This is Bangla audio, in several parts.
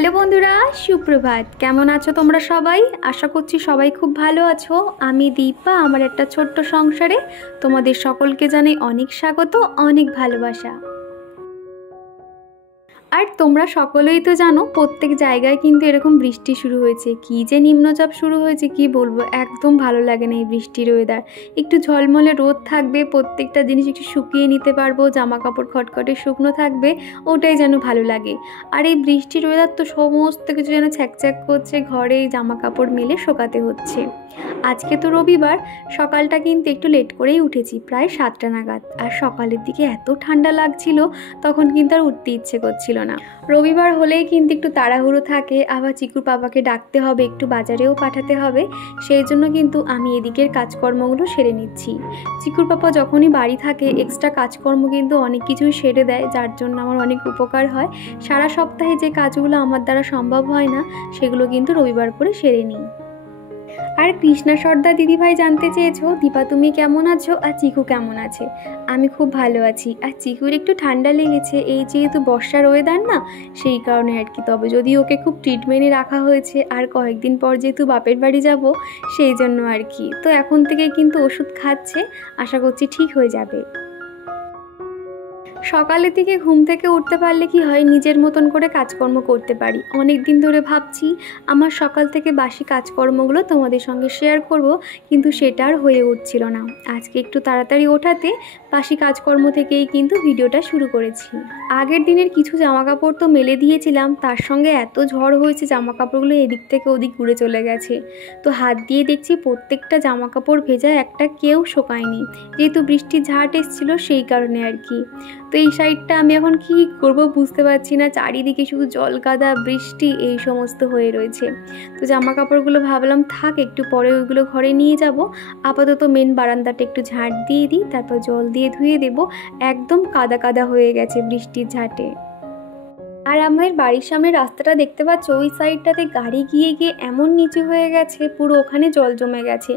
হ্যালো বন্ধুরা, সুপ্রভাত। কেমন আছো তোমরা সবাই? আশা করছি সবাই খুব ভালো আছো। আমি দীপা, আমার একটা ছোট্ট সংসারে তোমাদের সকলকে জানাই অনেক স্বাগত, অনেক ভালোবাসা। আর তোমরা সকলেই তো জানো প্রত্যেক জায়গায় কিন্তু এরকম বৃষ্টি শুরু হয়েছে। কি যে নিম্নচাপ শুরু হয়েছে কি বলবো, একদম ভালো লাগে না এই বৃষ্টির ওয়েদার। একটু ঝলমলে রোদ থাকবে, প্রত্যেকটা জিনিস একটু শুকিয়ে নিতে পারবো, জামা কাপড় খটখটে শুকনো থাকবে, ওটাই যেন ভালো লাগে। আর এই বৃষ্টির ওয়েদার তো সমস্ত কিছু যেন ছ্যাকছ্যাক করছে, ঘরে জামা কাপড় মেলে শোকাতে হচ্ছে। আজকে তো রবিবার, সকালটা কিন্তু একটু লেট করেই উঠেছি, প্রায় 7টা নাগাদ। আর সকালের দিকে এত ঠান্ডা লাগছিল, তখন কিন্তু আর উঠতে ইচ্ছে করছিল না। রবিবার হলেই কিন্তু একটু তাড়াহুড়ো থাকে, আবার চিকুর বাবাকে ডাকতে হবে, একটু বাজারেও পাঠাতে হবে, সেই জন্য কিন্তু আমি এদিকের কাজকর্মগুলো সেরে নিচ্ছি। চিকুর বাবা যখনই বাড়ি থাকে এক্সট্রা কাজকর্ম কিন্তু অনেক কিছুই সেরে দেয়, যার জন্য আমার অনেক উপকার হয়। সারা সপ্তাহে যে কাজগুলো আমার দ্বারা সম্ভব হয় না, সেগুলো কিন্তু রবিবার করে সেরে নিই। আর কৃষ্ণা সর্দার দিদিভাই জানতে চেয়েছো, দীপা তুমি কেমন আছো আর চিকু কেমন আছে? আমি খুব ভালো আছি। আর চিকুর একটু ঠান্ডা লেগেছে, এই যেহেতু বর্ষার ওয়েদার না, সেই কারণে আর কি। তবে যদি ওকে খুব ট্রিটমেন্টে রাখা হয়েছে, আর কয়েকদিন পর যেহেতু বাপের বাড়ি যাব, সেই জন্য আর কি। তো এখন থেকে কিন্তু ওষুধ খাচ্ছে, আশা করছি ঠিক হয়ে যাবে। সকালের দিকে ঘুম থেকে উঠতে পারলে কি হয়, নিজের মতন করে কাজকর্ম করতে পারি। অনেক দিন ধরে ভাবছি আমার সকাল থেকে বাসি কাজকর্মগুলো তোমাদের সঙ্গে শেয়ার করব, কিন্তু সেটা আর হয়ে উঠছিল না। আজকে একটু তাড়াতাড়ি ওঠাতে বাসি কাজকর্ম থেকেই কিন্তু ভিডিওটা শুরু করেছি। আগের দিনের কিছু জামাকাপড় তো মেলে দিয়েছিলাম, তার সঙ্গে এত ঝড় হয়েছে জামাকাপড়গুলো এদিক থেকে ওদিক উড়ে চলে গেছে। তো হাত দিয়ে দেখছি প্রত্যেকটা জামাকাপড় ভেজা, একটা কেউ শোকায়নি, যেহেতু বৃষ্টির ঝাঁট এসেছিলো সেই কারণে আর কি। তো এই সাইডটা আমি এখন কি করব বুঝতে পারছি না, চারিদিকে শুধু জল কাদা বৃষ্টি এই সমস্ত হয়ে রয়েছে। তো জামা কাপড়গুলো ভাবলাম থাক, একটু পরে ওইগুলো ঘরে নিয়ে যাব। আপাতত মেন বারান্দাটা একটু ঝাঁট দিয়ে দিই, তারপর জল দিয়ে ধুয়ে দেব। একদম কাদা কাদা হয়ে গেছে বৃষ্টির ঝাঁটে। আর আমাদের বাড়ির সামনে রাস্তাটা দেখতে পাচ্ছ, ওই সাইডটাতে গাড়ি গিয়ে গিয়ে এমন নিচু হয়ে গেছে, পুরো ওখানে জল জমে গেছে।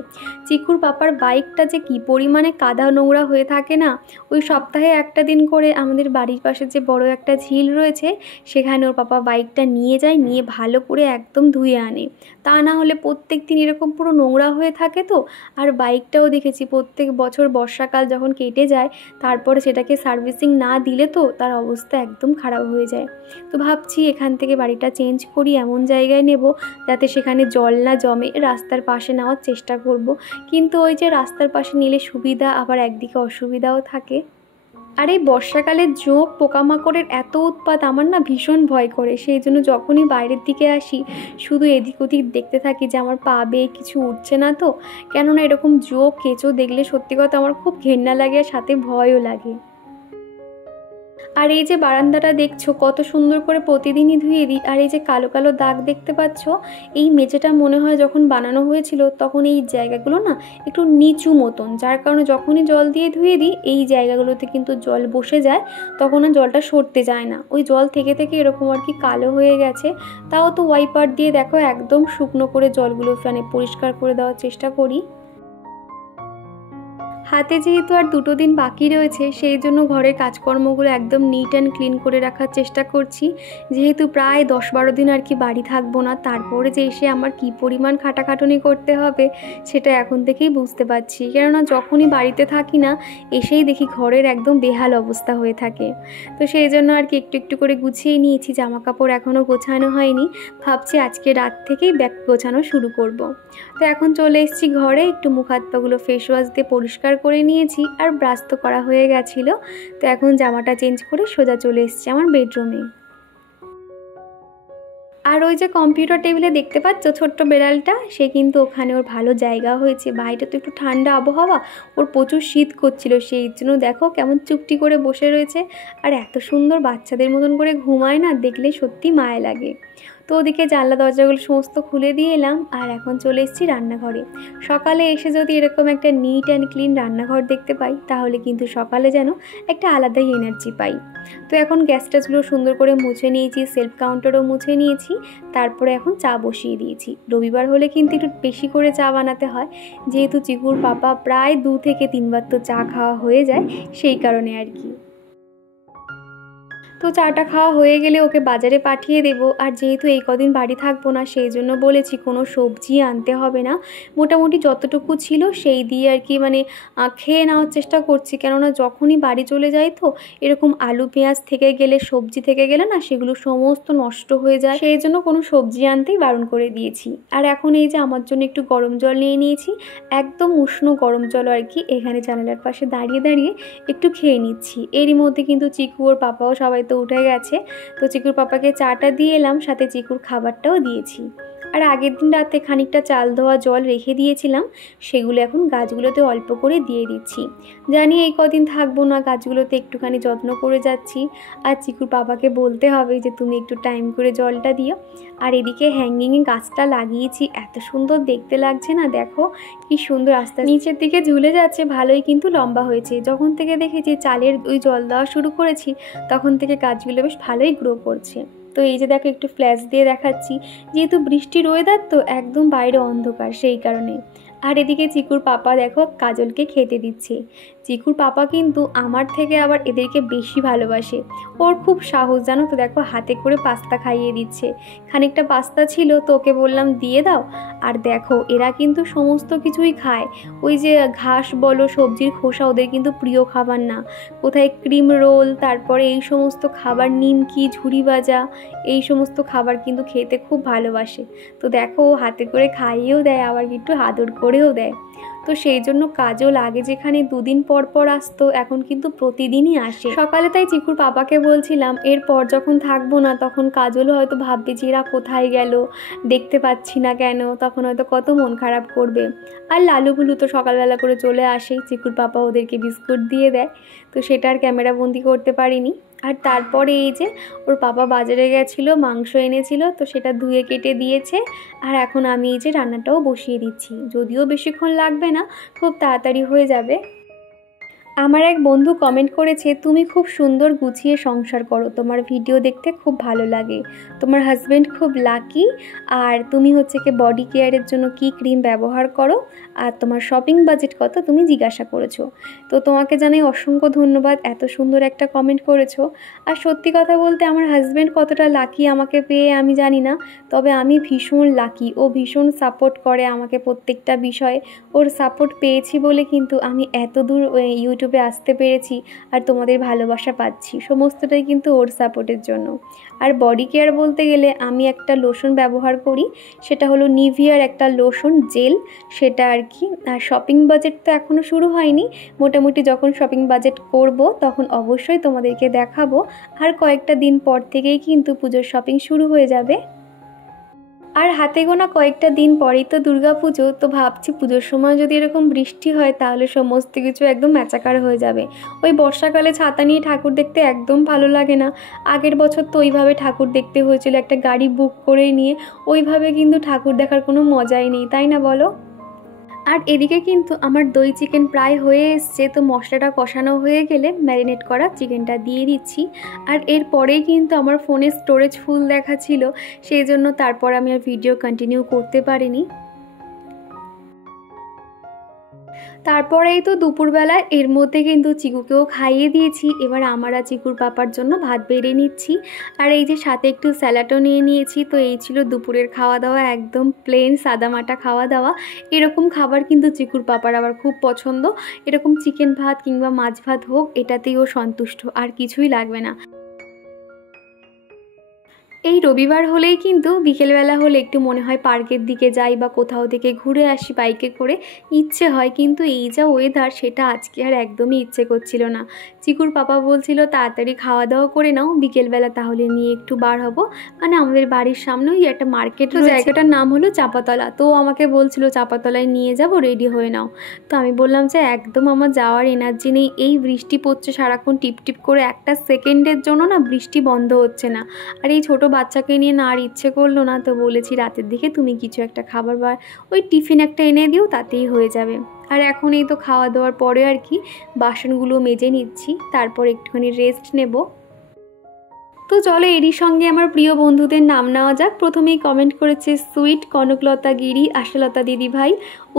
চিকুর পাপার বাইকটা যে কি পরিমাণে কাদা নোংরা হয়ে থাকে না, ওই সপ্তাহে একটা দিন করে আমাদের বাড়ির পাশে যে বড় একটা ঝিল রয়েছে, সেখানে ওর পাপা বাইকটা নিয়ে যায়, নিয়ে ভালো করে একদম ধুয়ে আনে। তা না হলে প্রত্যেক দিন এরকম পুরো নোংরা হয়ে থাকে। তো আর বাইকটাও দেখেছি প্রত্যেক বছর বর্ষাকাল যখন কেটে যায়, তারপরে সেটাকে সার্ভিসিং না দিলে তো তার অবস্থা একদম খারাপ হয়ে যায়। তো ভাবছি এখান থেকে বাড়িটা চেঞ্জ করি, এমন জায়গায় নেব যাতে সেখানে জল না জমে। রাস্তার পাশে নেওয়ার চেষ্টা করব, কিন্তু ওই যে রাস্তার পাশে নিলে সুবিধা, আবার একদিকে অসুবিধাও থাকে। আর এই বর্ষাকালে জোঁক পোকামাকড়ের এত উৎপাত, আমার না ভীষণ ভয় করে। সেই জন্য যখনই বাইরের দিকে আসি শুধু এদিক ওদিক দেখতে থাকি যে আমার পা বেয়ে কিছু উঠছে না তো। কেননা এরকম জোঁক কেঁচো দেখলে সত্যি কথা আমার খুব ঘেন্না লাগে, আর সাথে ভয়ও লাগে। আর এই যে বারান্দাটা দেখছো কত সুন্দর করে প্রতিদিনই ধুয়ে দিই। আর এই যে কালো কালো দাগ দেখতে পাচ্ছ, এই মেঝেটা মনে হয় যখন বানানো হয়েছিল তখন এই জায়গাগুলো না একটু নিচু মতন, যার কারণে যখনই জল দিয়ে ধুয়ে দিই এই জায়গাগুলোতে কিন্তু জল বসে যায়, তখন আর জলটা সরতে যায় না। ওই জল থেকে থেকে এরকম আর কি কালো হয়ে গেছে। তাও তো ওয়াইপার দিয়ে দেখো একদম শুকনো করে জলগুলো ফ্যানে পরিষ্কার করে দেওয়ার চেষ্টা করি। হাতে যেহেতু আর 2টো দিন বাকি রয়েছে, সেই জন্য ঘরের কাজকর্মগুলো একদম নিট অ্যান্ড ক্লিন করে রাখার চেষ্টা করছি। যেহেতু প্রায় 10-12 দিন আর কি বাড়ি থাকবো না, তারপরে যে এসে আমার কি পরিমাণ খাটাখাটুনি করতে হবে সেটা এখন থেকেই বুঝতে পারছি। কেননা যখনই বাড়িতে থাকি না, এসেই দেখি ঘরের একদম বেহাল অবস্থা হয়ে থাকে। তো সেই জন্য আর কি একটু একটু করে গুছিয়ে নিয়েছি। জামা কাপড় এখনও গোছানো হয়নি, ভাবছি আজকে রাত থেকেই ব্যাগ গোছানো শুরু করব। তো এখন চলে এসেছি ঘরে, একটু মুখ হাত পাগুলো ফেস ওয়াশ দিয়ে পরিষ্কার করে নিয়েছি, আর ব্রাশ তো করা হয়ে গেছিলো। তো এখন জামাটা চেঞ্জ করে সোজা চলে এসেছি আমার বেডরুমে। আর ওই যে কম্পিউটার টেবিলে দেখতে পাচ্ছ ছোট্ট বেড়ালটা, সে কিন্তু ওখানে ওর ভালো জায়গা হয়েছে। বাইরে তো একটু ঠান্ডা আবহাওয়া, ওর প্রচুর শীত করছিল, সেই জন্য দেখো কেমন চুপটি করে বসে রয়েছে। আর এত সুন্দর বাচ্চাদের মতন করে ঘুমায় না, দেখলে সত্যি মায়া লাগে। তো ওদিকে জানলা দরজাগুলো সমস্ত খুলে দিয়ে এলাম, আর এখন চলে এসেছি রান্নাঘরে। সকালে এসে যদি এরকম একটা নিট অ্যান্ড ক্লিন রান্নাঘর দেখতে পাই, তাহলে কিন্তু সকালে যেন একটা আলাদাই এনার্জি পাই। তো এখন গ্যাস টাসগুলো সুন্দর করে মুছে নিয়েছি, সেলফ কাউন্টারও মুছে নিয়েছি, তারপরে এখন চা বসিয়ে দিয়েছি। রবিবার হলে কিন্তু একটু বেশি করে চা বানাতে হয়, যেহেতু চিকুর পাপা প্রায় 2 থেকে 3 বার তো চা খাওয়া হয়ে যায়, সেই কারণে আর কি। তো চাটা খাওয়া হয়ে গেলে ওকে বাজারে পাঠিয়ে দেব। আর যেহেতু এই কদিন বাড়ি থাকবো না, সেই জন্য বলেছি কোনো সবজি আনতে হবে না, মোটামুটি যতটুকু ছিল সেই দিয়ে আর কি মানে খেয়ে নেওয়ার চেষ্টা করছি। কেননা যখনই বাড়ি চলে যাই তো এরকম আলু পেঁয়াজ থেকে গেলে, সবজি থেকে গেলে না, সেগুলো সমস্ত নষ্ট হয়ে যায়, সেই জন্য কোনো সবজি আনতেই বারণ করে দিয়েছি। আর এখন এই যে আমার জন্য একটু গরম জল নিয়ে নিয়েছি, একদম উষ্ণ গরম জল আর কি, এখানে জানালার পাশে দাঁড়িয়ে দাঁড়িয়ে একটু খেয়ে নিচ্ছি। এরই মধ্যে কিন্তু চিকু ওর পাপাও সবাই তো উঠে গেছে, তো চিকুর পাপাকে চাটা দিয়ে এলাম, সাথে চিকুর খাবারটাও দিয়েছি। আর আগের দিন রাতে খানিকটা চাল ধোয়া জল রেখে দিয়েছিলাম, সেগুলো এখন গাছগুলোতে অল্প করে দিয়ে দিচ্ছি। জানি এই কদিন থাকবো না, গাছগুলোতে একটুখানি যত্ন করে যাচ্ছি। আর চিকুর পাপাকে বলতে হবে যে তুমি একটু টাইম করে জলটা দিও। আর এদিকে হ্যাঙ্গিংয়ে গাছটা লাগিয়েছি, এত সুন্দর দেখতে লাগছে না, দেখো কি সুন্দর আস্তে নিচের দিকে ঝুলে যাচ্ছে, ভালোই কিন্তু লম্বা হয়েছে। যখন থেকে দেখেছি চালের ওই জল দেওয়া শুরু করেছি, তখন থেকে গাছগুলো বেশ ভালোই গ্রো করছে। তো এই যে দেখো একটু ফ্ল্যাশ দিয়ে দেখাচ্ছি, যেহেতু বৃষ্টির ওয়েদার তো একদম বাইরে অন্ধকার, সেই কারণে। আর এদিকে চিকুর পাপা দেখো কাজলকে খেতে দিচ্ছে। চিকুর পাপা কিন্তু আমার থেকে আবার এদেরকে বেশি ভালোবাসে, ওর খুব সাহস জানো তো। দেখো হাতে করে পাস্তা খাইয়ে দিচ্ছে, খানিকটা পাস্তা ছিল তো ওকে বললাম দিয়ে দাও। আর দেখো এরা কিন্তু সমস্ত কিছুই খায়, ওই যে ঘাস বলো, সবজির খোসা ওদের কিন্তু প্রিয় খাবার না। কোথায় ক্রিম রোল, তারপরে এই সমস্ত খাবার, নিমকি, ঝুরি ভাজা, এই সমস্ত খাবার কিন্তু খেতে খুব ভালোবাসে। তো দেখো ও হাতে করে খাইয়েও দেয়, আবার একটু আদর করেও দেয়। তো সেই জন্য কাজল আগে যেখানে দুদিন পর পর আসতো, এখন কিন্তু প্রতিদিনই আসে। সকালে তাই চিকুর পাপাকে বলছিলাম এরপর যখন থাকবো না, তখন কাজলও হয়তো ভাববে যে এরা কোথায় গেল, দেখতে পাচ্ছি না কেন, তখন হয়তো কত মন খারাপ করবে। আর লালুগুলু তো সকালবেলা করে চলে আসেই, চিকুর পাপা ওদেরকে বিস্কুট দিয়ে দেয়, তো সেটা আর ক্যামেরা বন্দি করতে পারিনি। আর তারপরে এই যে ওর পাপা বাজারে গেছিলো, মাংস এনেছিল, তো সেটা ধুয়ে কেটে দিয়েছে। আর এখন আমি এই যে রান্নাটাও বসিয়ে দিচ্ছি, যদিও বেশিক্ষণ লাগবে না, খুব তাড়াতাড়ি হয়ে যাবে। আমার এক বন্ধু কমেন্ট করেছে, তুমি খুব সুন্দর গুছিয়ে সংসার করো, তোমার ভিডিও দেখতে খুব ভালো লাগে, তোমার হাজব্যান্ড খুব লাকি, আর তুমি হচ্ছে কি বডি কেয়ারের জন্য কি ক্রিম ব্যবহার করো, আর তোমার শপিং বাজেট কত তুমি জিজ্ঞাসা করেছো। তো তোমাকে জানাই অসংখ্য ধন্যবাদ, এত সুন্দর একটা কমেন্ট করেছো। আর সত্যি কথা বলতে আমার হাজব্যান্ড কতটা লাকি আমাকে পেয়ে আমি জানি না, তবে আমি ভীষণ লাকি, ও ভীষণ সাপোর্ট করে আমাকে প্রত্যেকটা বিষয়ে। ওর সাপোর্ট পেয়েছি বলে কিন্তু আমি এত দূর ইউটিউবে আসতে পেরেছি, আর তোমাদের ভালোবাসা পাচ্ছি, সমস্তটাই কিন্তু ওর সাপোর্টের জন্য। আর বডি কেয়ার বলতে গেলে আমি একটা লোশন ব্যবহার করি, সেটা হলো নিভিয়ার একটা লোশন জেল, সেটা আর কি। আর শপিং বাজেট তো এখনও শুরু হয়নি, মোটামুটি যখন শপিং বাজেট করব তখন অবশ্যই তোমাদেরকে দেখাবো। আর কয়েকটা দিন পর থেকেই কিন্তু পুজোর শপিং শুরু হয়ে যাবে। আর হাতে গোনা কয়েকটা দিন পরেই তো দুর্গাপুজো, তো ভাবছি পুজোর সময় যদি এরকম বৃষ্টি হয় তাহলে সমস্ত কিছু একদম ম্যাচাকার হয়ে যাবে। ওই বর্ষাকালে ছাতা নিয়ে ঠাকুর দেখতে একদম ভালো লাগে না। আগের বছর তো ওইভাবে ঠাকুর দেখতে হয়েছিল, একটা গাড়ি বুক করে নিয়ে, ওইভাবে কিন্তু ঠাকুর দেখার কোনো মজাই নেই, তাই না বলো? আর এদিকে কিন্তু আমার দই চিকেন প্রায় হয়ে এসছে, তো মশলাটা কষানো হয়ে গেলে ম্যারিনেট করা চিকেনটা দিয়ে দিচ্ছি। আর এরপরেই কিন্তু আমার ফোনে স্টোরেজ ফুল দেখাচ্ছিল, সেই জন্য তারপর আমি আর ভিডিও কন্টিনিউ করতে পারিনি। তারপরেই তো দুপুরবেলায় এর মধ্যে কিন্তু চিকুকেও খাইয়ে দিয়েছি, এবার আমার আর চিকুর পাপার জন্য ভাত বেড়ে নিচ্ছি। আর এই যে সাথে একটু স্যালাডও নিয়ে নিয়েছি। তো এই ছিল দুপুরের খাওয়া দাওয়া, একদম প্লেন সাদামাটা খাওয়া দাওয়া। এরকম খাবার কিন্তু চিকুর পাপার আবার খুব পছন্দ, এরকম চিকেন ভাত কিংবা মাছ ভাত হোক, এটাতেই ও সন্তুষ্ট, আর কিছুই লাগবে না। এই রবিবার হলেই কিন্তু বিকেলবেলা হলে একটু মনে হয় পার্কের দিকে যাই বা কোথাও থেকে ঘুরে আসি বাইকে করে, ইচ্ছে হয়, কিন্তু এই যা ওয়েদার সেটা আজকে আর একদমই ইচ্ছে করছিল না। চিকুর পাপা বলছিল তাড়াতাড়ি খাওয়া দাওয়া করে নাও, বিকেলবেলা তাহলে নিয়ে একটু বার হব। মানে আমাদের বাড়ির সামনেই একটা মার্কেট, জায়গাটার নাম হলো চাপাতলা, তো আমাকে বলছিল চাপাতলায় নিয়ে যাব, রেডি হয়ে নাও। তো আমি বললাম যে একদম আমার যাওয়ার এনার্জি নেই, এই বৃষ্টি পড়ছে সারাক্ষণ টিপ টিপ করে, একটা সেকেন্ডের জন্য না বৃষ্টি বন্ধ হচ্ছে না। আর এই ছোটো বাচ্চাকে নিয়ে না আর ইচ্ছে করলো না, তো বলেছি রাতের দিকে তুমি কিছু একটা খাবার বা ওই টিফিন একটা এনে দিও, তাতেই হয়ে যাবে। আর এখন এই তো খাওয়া দাওয়ার পরে আর কি বাসনগুলো মেজে নিচ্ছি, তারপর একটুখানি রেস্ট নেব। তো তো চলো এরই সঙ্গে আমার প্রিয় বন্ধুদের নাম নেওয়া যাক। প্রথমেই কমেন্ট করেছে সুইট, কনকলতা গিরি, আশালতা দিদিভাই,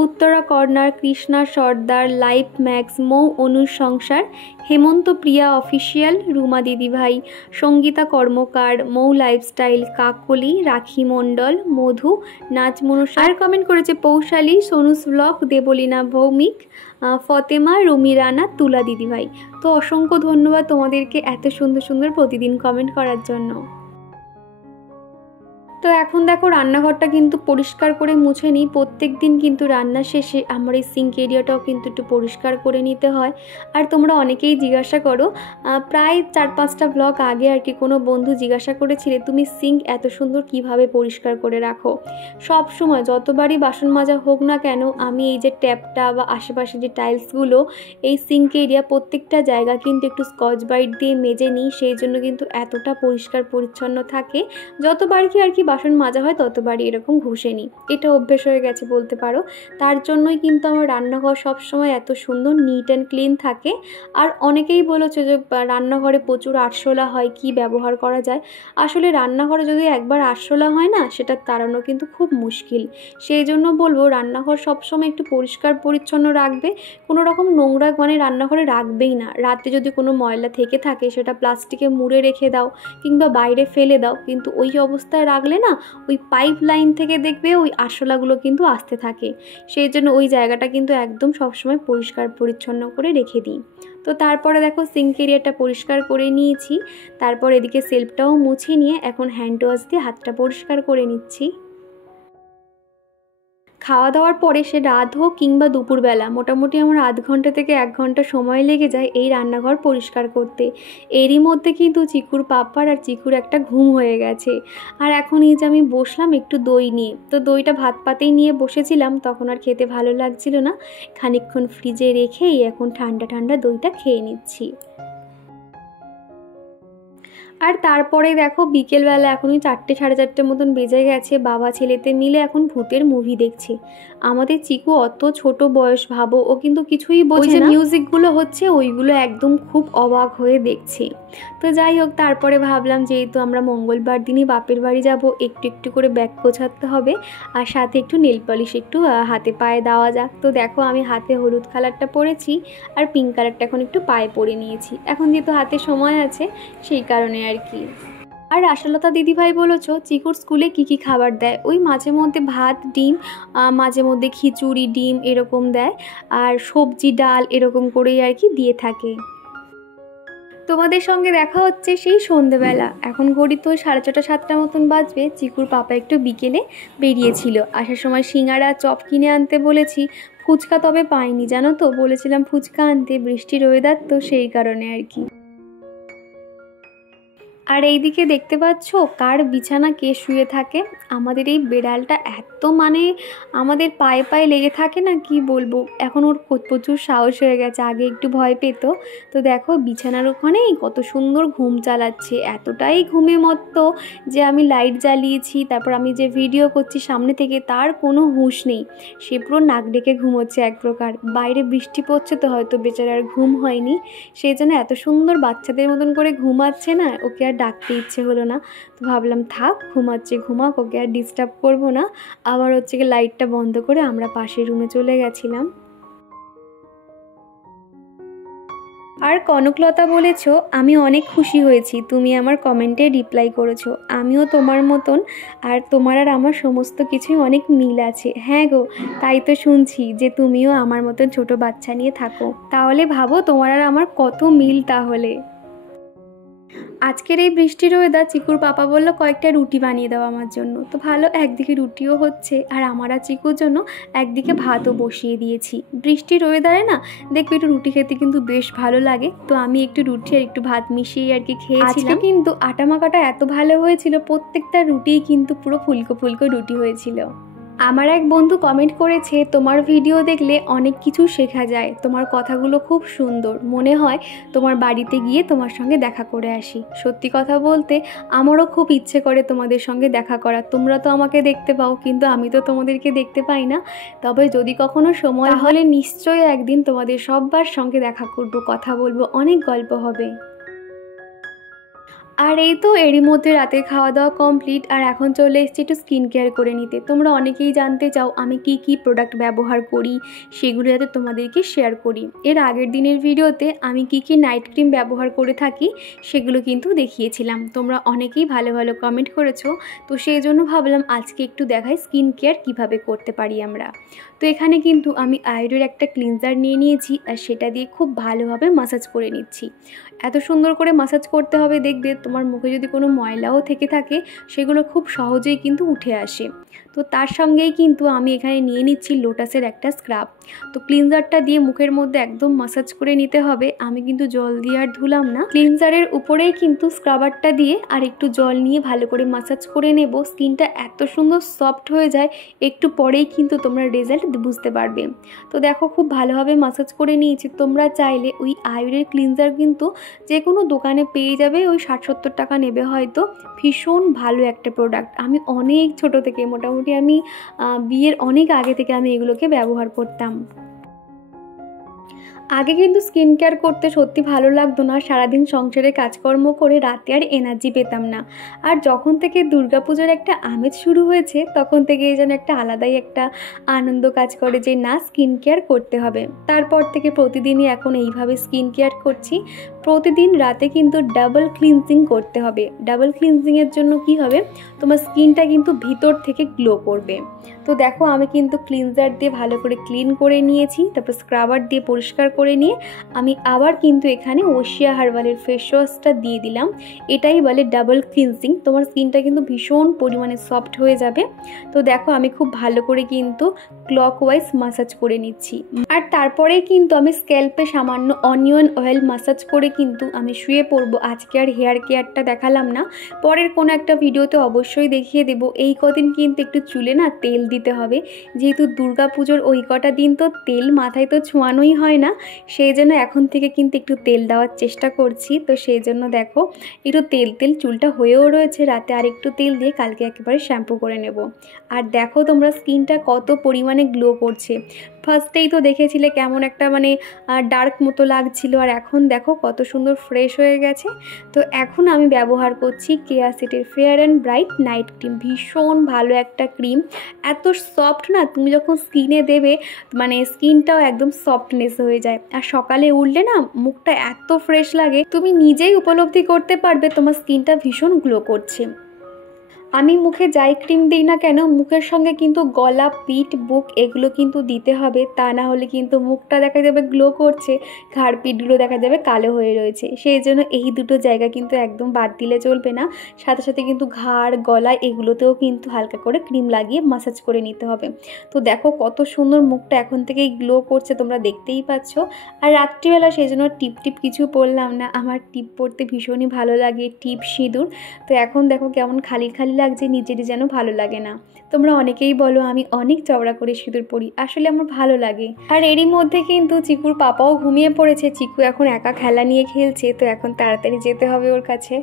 উত্তরা কর্নার, কৃষ্ণা সর্দার, লাইফ ম্যাক্স, মৌ অনুর সংসার, হেমন্ত প্রিয়া অফিসিয়াল, রুমা দিদিভাই, সঙ্গীতা কর্মকার, মৌ লাইফস্টাইল, কাকলি, রাখি মণ্ডল, মধু, নাচ মনুষা। আর কমেন্ট করেছে পৌশালী, সোনুস ব্লগ, দেবলীনা ভৌমিক, ফতেমা, রুমি রানা, তুলা দিদিভাই। তো অসংখ্য ধন্যবাদ তোমাদেরকে এত সুন্দর সুন্দর প্রতিদিন কমেন্ট করার জন্য। তো এখন দেখো রান্নাঘরটা কিন্তু পরিষ্কার করে মুছে নিই। প্রত্যেক দিন কিন্তু রান্না শেষে আমার এই সিঙ্ক এরিয়াটাও কিন্তু একটু পরিষ্কার করে নিতে হয়। আর তোমরা অনেকেই জিজ্ঞাসা করো, প্রায় 4-5টা ব্লগ আগে আর কি কোনো বন্ধু জিজ্ঞাসা করেছিলে তুমি সিঙ্ক এত সুন্দর কিভাবে পরিষ্কার করে রাখো। সব সময় যতবারই বাসন মাজা হোক না কেন আমি এই যে ট্যাপটা বা আশেপাশে যে টাইলসগুলো, এই সিঙ্ক এরিয়া প্রত্যেকটা জায়গা কিন্তু একটু স্কচ ব্রাইট দিয়ে মেজে নিই। সেই জন্য কিন্তু এতটা পরিষ্কার পরিচ্ছন্ন থাকে। যতবার কি আর কি বাসন মাজা হয় ততবারই এরকম ঘষে নিই। এটা অভ্যেস হয়ে গেছে বলতে পারো। তার জন্যই কিন্তু আমার রান্নাঘর সবসময় এত সুন্দর নিট অ্যান্ড ক্লিন থাকে। আর অনেকেই বলেছে যে রান্নাঘরে প্রচুর আরশোলা হয়, কি ব্যবহার করা যায়। আসলে রান্নাঘরে যদি একবার আরশোলা হয় না, সেটা তাড়ানো কিন্তু খুব মুশকিল। সেই জন্য বলবো রান্নাঘর সবসময় একটু পরিষ্কার পরিচ্ছন্ন রাখবে। কোনো রকম নোংরা মানে রান্নাঘরে রাখবেই না। রাতে যদি কোনো ময়লা থেকে থাকে সেটা প্লাস্টিকে মুড়ে রেখে দাও কিংবা বাইরে ফেলে দাও, কিন্তু ওই অবস্থায় রাখলে না ওই পাইপ লাইন থেকে দেখবে ওই আরশোলাগুলো কিন্তু আসতে থাকে। সেই জন্য ওই জায়গাটা কিন্তু একদম সবসময় পরিষ্কার পরিচ্ছন্ন করে রেখে দিই। তো তারপরে দেখো সিঙ্ক এরিয়াটা পরিষ্কার করে নিয়েছি। তারপর এদিকে সেলফটাও মুছে নিয়ে এখন হ্যান্ড ওয়াশ দিয়ে হাতটা পরিষ্কার করে নিচ্ছি। খাওয়া দাওয়ার পরে সে রাত হোক কিংবা দুপুরবেলা মোটামুটি আমার আধ ঘন্টা থেকে 1 ঘন্টা সময় লেগে যায় এই রান্নাঘর পরিষ্কার করতে। এরই মধ্যে কিন্তু চিকুর পাপার আর চিকুর একটা ঘুম হয়ে গেছে। আর এখন এই যে আমি বসলাম একটু দই নিয়ে, তো দইটা ভাত পাতেই নিয়ে বসেছিলাম, তখন আর খেতে ভালো লাগছিল না, খানিকক্ষণ ফ্রিজে রেখেই এখন ঠান্ডা ঠান্ডা দইটা খেয়ে নিচ্ছি। আর তারপরে দেখো বিকেলবেলা এখন ওই 4-4:30 মতন বেজে গেছে। বাবা ছেলেতে মিলে এখন ভূতের মুভি দেখছে। আমাদের চিকু অত ছোট বয়স ভাবো, ও কিন্তু কিছুই বোঝে না। মিউজিকগুলো হচ্ছে ওইগুলো একদম খুব অবাক হয়ে দেখছে। তো যাই হোক, তারপরে ভাবলাম যেহেতু আমরা মঙ্গলবার দিনই বাপের বাড়ি যাব, একটু একটু করে ব্যাগ গোছাতে হবে আর সাথে একটু নেল পলিশ একটু হাতে পায়ে দেওয়া যাক। তো দেখো আমি হাতে হলুদ কালারটা পরেছি আর পিঙ্ক কালারটা এখন একটু পায়ে পরে নিয়েছি। এখন যেহেতু হাতে সময় আছে সেই কারণে আর কি। আর আশালতা দিদিভাই বলেছ চিকুর স্কুলে কি কি খাবার দেয়, ওই মাঝে মধ্যে ভাত ডিম, মাঝে মধ্যে খিচুড়ি ডিম এরকম দেয়, আর সবজি ডাল এরকম করেই আর কি দিয়ে থাকে। তোমাদের সঙ্গে দেখা হচ্ছে সেই সন্ধেবেলা। এখন ঘড়ি তো 6:30-7টা মতন বাজবে। চিকুর পাপা একটু বিকেলে বেরিয়েছিল, আসার সময় সিঙ্গারা চপ কিনে আনতে বলেছি। ফুচকা তবে পাইনি জানো তো, বলেছিলাম ফুচকা আনতে, বৃষ্টির ওয়েদার তো সেই কারণে আর কি। আর এইদিকে দেখতে পাচ্ছ কার বিছানা কে শুয়ে থাকে। আমাদের এই বেড়ালটা এত মানে আমাদের পায়ে পায়ে লেগে থাকে না, কি বলবো। এখন ওর প্রচুর সাহস হয়ে গেছে, আগে একটু ভয় পেত। তো দেখো বিছানার ওখানেই কত সুন্দর ঘুম চালাচ্ছে, এতটাই ঘুমে মত্ত যে আমি লাইট জ্বালিয়েছি, তারপর আমি যে ভিডিও করছি সামনে থেকে তার কোনো হুঁশ নেই। সে পুরো নাক ডেকে ঘুমোচ্ছে এক প্রকার। বাইরে বৃষ্টি পড়ছে তো হয়তো বেচারার ঘুম হয়নি, সেই জন্য এত সুন্দর বাচ্চাদের মতন করে ঘুমাচ্ছে না, ওকে আর ডাকতে ইচ্ছে হলো না। তো ভাবলাম থাক ঘুমাচ্ছে ঘুমাক, ওকে আর ডিস্টার্ব করবো না। আবার হচ্ছে কি লাইটটা বন্ধ করে আমরা পাশের রুমে চলে গেছিলাম। আর কনকলতা বলেছ আমি অনেক খুশি হয়েছি, তুমি আমার কমেন্টে রিপ্লাই করেছো, আমিও তোমার মতন, আর তোমার আর আমার সমস্ত কিছুই অনেক মিল আছে। হ্যাঁ গো, তাই তো শুনছি যে তুমিও আমার মতন ছোট বাচ্চা নিয়ে থাকো, তাহলে ভাবো তোমার আর আমার কত মিল তাহলে। আজকের এই বৃষ্টির ওয়েদার চিকুর পাপা বলল কয়েকটা রুটি বানিয়ে দাও আমার জন্য। তো ভালো, একদিকে রুটিও হচ্ছে আর আমার আর চিকুর জন্য একদিকে ভাতও বসিয়ে দিয়েছি। বৃষ্টির ওয়েদারে না দেখবে একটু রুটি খেতে কিন্তু বেশ ভালো লাগে। তো আমি একটু রুটি আর একটু ভাত মিশিয়ে আর কি খেয়েছিলাম। কিন্তু আটা মাখাটা এত ভালো হয়েছিল, প্রত্যেকটা রুটিই কিন্তু পুরো ফুলকো ফুলকো রুটি হয়েছিল। আমার এক বন্ধু কমেন্ট করেছে তোমার ভিডিও দেখলে অনেক কিছু শেখা যায়, তোমার কথাগুলো খুব সুন্দর, মনে হয় তোমার বাড়িতে গিয়ে তোমার সঙ্গে দেখা করে আসি। সত্যি কথা বলতে আমারও খুব ইচ্ছে করে তোমাদের সঙ্গে দেখা করার। তোমরা তো আমাকে দেখতে পাও কিন্তু আমি তো তোমাদেরকে দেখতে পাই না। তবে যদি কখনো সময় হলে নিশ্চয়ই একদিন তোমাদের সবার সঙ্গে দেখা করব, কথা বলবো, অনেক গল্প হবে। আর এই তো এরই মধ্যে রাতের খাওয়া দাওয়া কমপ্লিট, আর এখন চলে এসেছি একটু স্কিন কেয়ার করে নিতে। তোমরা অনেকেই জানতে চাও আমি কি কি প্রোডাক্ট ব্যবহার করি, সেগুলো যাতে তোমাদেরকে শেয়ার করি। এর আগের দিনের ভিডিওতে আমি কি কি নাইট ক্রিম ব্যবহার করে থাকি সেগুলো কিন্তু দেখিয়েছিলাম। তোমরা অনেকেই ভালো ভালো কমেন্ট করেছো, তো সেই জন্য ভাবলাম আজকে একটু দেখাই স্কিন কেয়ার কীভাবে করতে পারি আমরা। তো এখানে কিন্তু আমি আয়ুরের একটা ক্লিনজার নিয়ে নিয়েছি, আর সেটা দিয়ে খুব ভালোভাবে মাসাজ করে নিচ্ছি। এত সুন্দর করে মাসাজ করতে হবে, দেখবে তোমার মুখে যদি কোনো ময়লাও থেকে থাকে সেগুলো খুব সহজেই কিন্তু উঠে আসে। তো তার সঙ্গেই কিন্তু আমি এখানে নিয়ে নিচ্ছি লোটাসের একটা স্ক্রাব। তো ক্লিনজারটা দিয়ে মুখের মধ্যে একদম মাসাজ করে নিতে হবে। আমি কিন্তু জল দিয়ে আর ধুলাম না, ক্লিনজারের উপরেই কিন্তু স্ক্রাবারটা দিয়ে আর একটু জল নিয়ে ভালো করে মাসাজ করে নেব। স্কিনটা এত সুন্দর সফট হয়ে যায়, একটু পরেই কিন্তু তোমরা রেজাল্ট বুঝতে পারবে। তো দেখো খুব ভালোভাবে মাসাজ করে নিয়েছি। তোমরা চাইলে ওই আয়ুরের ক্লিনজার কিন্তু যে কোনো দোকানে পেয়ে যাবে, ওই 60-70 টাকা নেবে হয়তো। ভীষণ ভালো একটা প্রোডাক্ট। আমি অনেক ছোট থেকে, মোটামুটি আমি বিয়ের অনেক আগে থেকে আমি এগুলোকে ব্যবহার করতাম। আগে কিন্তু স্কিন কেয়ার করতে সত্যি ভালো লাগতো না, সারাদিন সংসারে কাজকর্ম করে রাতে আর এনার্জি পেতাম না। আর যখন থেকে দুর্গাপুজোর একটা আমেজ শুরু হয়েছে তখন থেকে যেন একটা আলাদাই একটা আনন্দ কাজ করে যে না স্কিন কেয়ার করতে হবে। তারপর থেকে প্রতিদিনই এখন এইভাবে স্কিন কেয়ার করছি। প্রতিদিন রাতে কিন্তু ডাবল ক্লিনজিং করতে হবে। ডাবল ক্লিনজিংয়ের জন্য কি হবে, তোমার স্কিনটা কিন্তু ভিতর থেকে গ্লো করবে। তো দেখো আমি কিন্তু ক্লিনজার দিয়ে ভালো করে ক্লিন করে নিয়েছি, তারপর স্ক্রাবার দিয়ে পরিষ্কার করে নিয়ে আমি আবার কিন্তু এখানে ওশিয়া হার্বালের ফেস ওয়াশটা দিয়ে দিলাম। এটাই বলে ডাবল ক্লিনজিং। তোমার স্কিনটা কিন্তু ভীষণ পরিমাণে সফট হয়ে যাবে। তো দেখো আমি খুব ভালো করে কিন্তু ক্লকওয়াইজ মাসাজ করে নিচ্ছি। আর তারপরেই কিন্তু আমি স্ক্যাল্পে সামান্য অনিয়ন অয়েল মাসাজ করে কিন্তু আমি শুয়ে পড়বো। আজকে আর হেয়ার কেয়ারটা দেখালাম না, পরের কোনো একটা ভিডিওতে অবশ্যই দেখিয়ে দেবো। এই কদিন কিন্তু একটু চুলে না তেল দিতে হবে, যেহেতু দুর্গা পুজোর ওই কটা দিন তো তেল মাথায় তো ছোঁয়ানোই হয় না, সেই জন্য এখন থেকে কিন্তু একটু তেল দেওয়ার চেষ্টা করছি। তো সেই জন্য দেখো একটু তেল তেল চুলটা হয়েও রয়েছে, রাতে আর একটু তেল দিয়ে কালকে একেবারে শ্যাম্পু করে নেব। আর দেখো তোমরা স্কিনটা কত পরিমাণে গ্লো করছে। ফার্স্টেই তো দেখেছিলে কেমন একটা মানে ডার্ক মতো লাগছিল, আর এখন দেখো কত সুন্দর ফ্রেশ হয়ে গেছে। তো এখন আমি ব্যবহার করছি কেয়া সিটির fair and bright night cream. ভীষণ ভালো একটা ক্রিম, এত সফট না, তুমি যখন স্কিনে দেবে মানে স্কিনটাও একদম সফটনেস হয়ে যায়। আর সকালে উঠলে না মুখটা এত ফ্রেশ লাগে, তুমি নিজেই উপলব্ধি করতে পারবে তোমার স্কিনটা ভীষণ গ্লো করছে। আমি মুখে যাই ক্রিম দিই না কেন, মুখের সঙ্গে কিন্তু গলা, পিঠ, বুক এগুলো কিন্তু দিতে হবে। তা না হলে কিন্তু মুখটা দেখা যাবে গ্লো করছে, ঘাড় পিঠগুলো দেখা যাবে কালো হয়ে রয়েছে। সেই জন্য এই দুটো জায়গা কিন্তু একদম বাদ দিলে চলবে না। সাথে সাথে কিন্তু ঘাড়, গলা এগুলোতেও কিন্তু হালকা করে ক্রিম লাগিয়ে মাসাজ করে নিতে হবে। তো দেখো কত সুন্দর মুখটা এখন থেকেই গ্লো করছে, তোমরা দেখতেই পাচ্ছ। আর রাত্রিবেলা সেই জন্য টিপ টিপ কিছু পরলাম না, আমার টিপ পরতে ভীষণই ভালো লাগে, টিপ সিঁদুর। তো এখন দেখো কেমন খালি খালি লাগছে, নিজেরই যেন ভালো লাগে না। তোমরা অনেকেই বলো আমি অনেক চওড়া করে সিঁদুর পরি, আসলে আমার ভালো লাগে। আর এরই মধ্যে কিন্তু চিকুর পাপাও ঘুমিয়ে পড়েছে। চিকু এখন একা খেলা নিয়ে খেলছে, তো এখন তাড়াতাড়ি যেতে হবে ওর কাছে।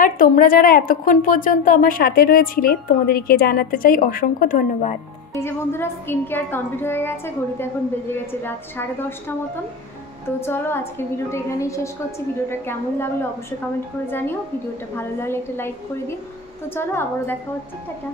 আর তোমরা যারা এতক্ষণ পর্যন্ত আমার সাথে রয়েছিলে তোমাদেরকে জানাতে চাই অসংখ্য ধন্যবাদ। এই যে বন্ধুরা স্কিন কেয়ার কমপ্লিট হয়ে গেছে, ঘড়িতে এখন বেজে গেছে রাত 10:30 মতন। তো চলো আজকের ভিডিওটা এখানেই শেষ করছি। ভিডিওটা কেমন লাগলো অবশ্যই কমেন্ট করে জানিও। ভিডিওটা ভালো লাগলে একটা লাইক করে দিও। তো চলো আবারও দেখা হচ্ছে, টাটা।